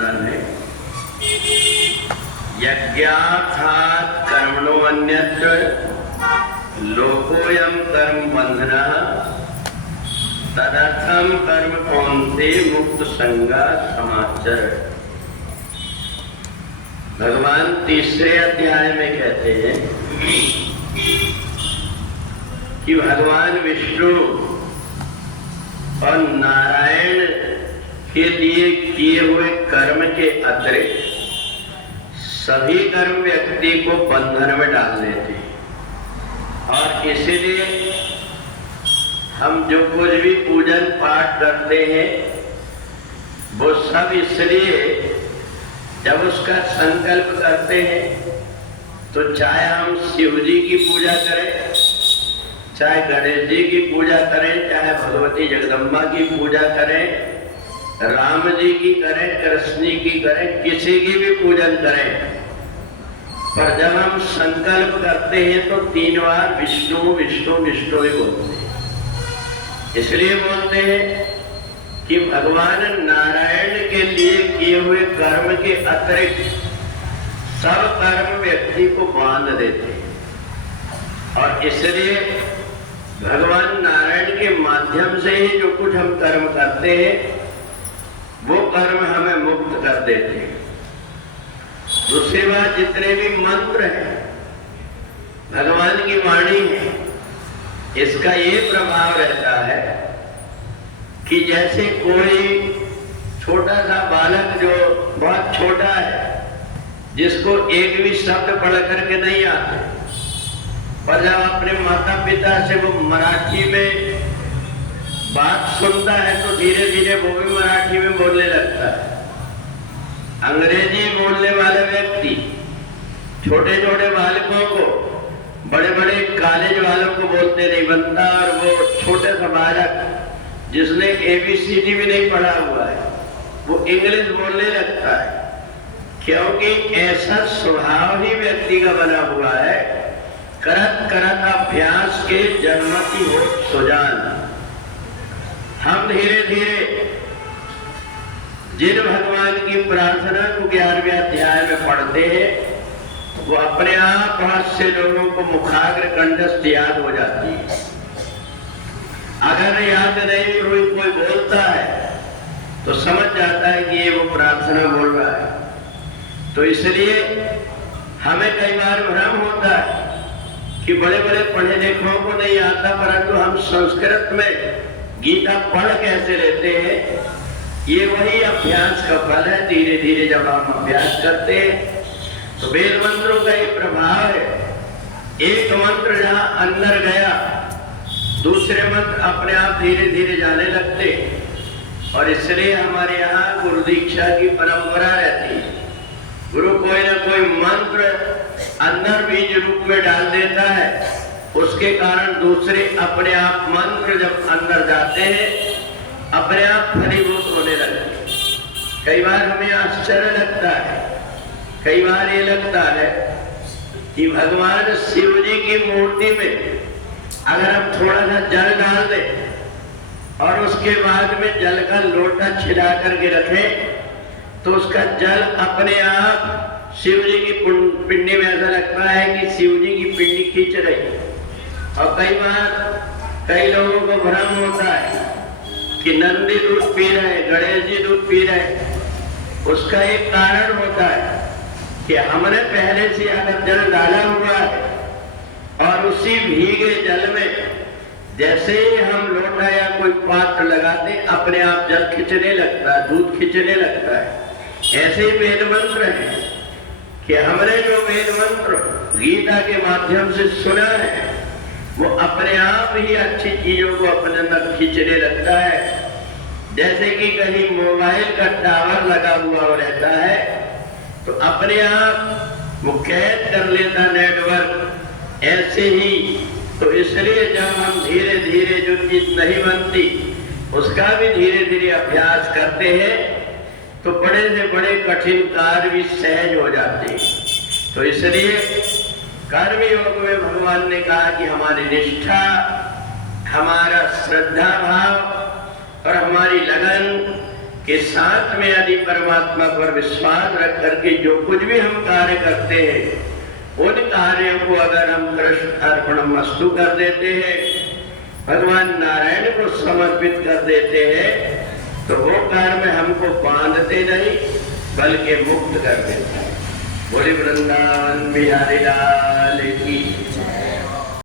वर्णन है। यज्ञार्थात् कर्मणो अन्यत्र लोकोऽयं कर्म बंधनः तदर्थम कर्म कौन्ते मुक्त संगा समाचर। भगवान तीसरे अध्याय में कहते हैं कि भगवान विष्णु और नारायण के लिए किए हुए कर्म के अतिरिक्त सभी कर्म व्यक्ति को बंधन में डाल देते हैं, और इसीलिए हम जो कुछ भी पूजन पाठ करते हैं वो सब इसलिए जब उसका संकल्प करते हैं तो चाहे हम शिव जी की पूजा करें, चाहे गणेश जी की पूजा करें, चाहे भगवती जगदम्बा की पूजा करें, राम जी की करें, कृष्ण जी की करें, किसी की भी पूजन करें, पर जब हम संकल्प करते हैं तो 3 बार विष्णु विष्णु विष्णु ही बोलते हैं। इसलिए बोलते हैं कि भगवान नारायण के लिए किए हुए कर्म के अतिरिक्त सब कर्म व्यक्ति को बांध देते हैं, और इसलिए भगवान नारायण के माध्यम से ही जो कुछ हम कर्म करते हैं वो कर्म हमें मुक्त कर देते हैं। दूसरी बात, जितने भी मंत्र हैं भगवान की वाणी है, इसका ये प्रभाव रहता है कि जैसे कोई छोटा सा बालक जो बहुत छोटा है, जिसको एक भी शब्द पढ़ करके नहीं आते, पर जब अपने माता पिता से वो मराठी में बात सुनता है तो धीरे धीरे वो भी मराठी में बोलने लगता है। अंग्रेजी बोलने वाले व्यक्ति छोटे छोटे बालकों को बड़े बड़े कॉलेज वालों को बोलते नहीं बनता, और वो छोटे सा बालक जिसने ABCD भी नहीं पढ़ा हुआ है वो इंग्लिश बोलने लगता है, क्योंकि ऐसा स्वभाव ही व्यक्ति का बना हुआ है। करत करत अभ्यास के जन्मति हो सुजान। हम धीरे धीरे जिन भगवान की प्रार्थना को 11वें अध्याय में पढ़ते हैं वो अपने आप बहुत से लोगों को मुखाग्र कंठस्थ याद हो जाती है। अगर याद नहीं कोई बोलता है तो समझ जाता है कि ये वो प्रार्थना बोल रहा है। तो इसलिए हमें कई बार भ्रम होता है कि बड़े बड़े पढ़े लिखों को नहीं आता, परंतु हम संस्कृत में गीता पढ़ कैसे लेते हैं। ये वही अभ्यास का फल है। धीरे धीरे जब हम अभ्यास करते हैं तो वेद मंत्रों का ये प्रभाव है। एक मंत्र जहां अंदर गया दूसरे मंत्र अपने आप धीरे धीरे जाने लगते, और इसलिए हमारे यहाँ गुरु दीक्षा की परंपरा रहती है। गुरु कोई ना कोई मंत्र अंदर बीज रूप में डाल देता है, उसके कारण दूसरे अपने आप मंत्र जब अंदर जाते हैं अपने आप फलीभूत होने लगते हैं। कई बार हमें आश्चर्य लगता है, कई बार ये लगता है कि भगवान शिव जी की मूर्ति में अगर हम थोड़ा सा जल डाल दें और उसके बाद में जल का लोटा छिड़ा करके रखें तो उसका जल अपने आप शिव जी की पिंडी में ऐसा लगता है कि शिव जी की पिंडी खींच रही है। और कई बार कई लोगों को भ्रम होता है कि नंदी दूध पी रहे, गणेश जी दूध पी रहे। उसका एक कारण होता है कि हमने पहले से अगर जल डाला हुआ है और उसी भीगे जल में जैसे ही हम लोटा या कोई पात्र लगाते अपने आप जल खिंचने लगता है, दूध खिंचने लगता है। ऐसे ही वेद मंत्र है कि हमने जो वेद मंत्र गीता के माध्यम से सुना है वो अपने आप ही अच्छी चीजों को अपने अंदर खींचने लगता है। जैसे कि कहीं मोबाइल का टावर लगा हुआ रहता है तो अपने आप वो कैद कर लेता नेटवर्क। ऐसे ही तो इसलिए जब हम धीरे धीरे जो चीज नहीं बनती उसका भी धीरे धीरे अभ्यास करते हैं तो बड़े से बड़े कठिन कार्य भी सहज हो जाते हैं। तो इसलिए कर्म योग में भगवान ने कहा कि हमारी निष्ठा, हमारा श्रद्धा भाव और हमारी लगन कि साथ में यदि परमात्मा पर विश्वास रख करके जो कुछ भी हम कार्य करते हैं उन कार्यों को अगर हम कृष्ण अर्पणमस्तु कर देते हैं, भगवान नारायण को समर्पित कर देते हैं, तो वो कर्म हमको बांधते नहीं बल्कि मुक्त कर देता है। बोले वृंदावन बिहारी लाल की।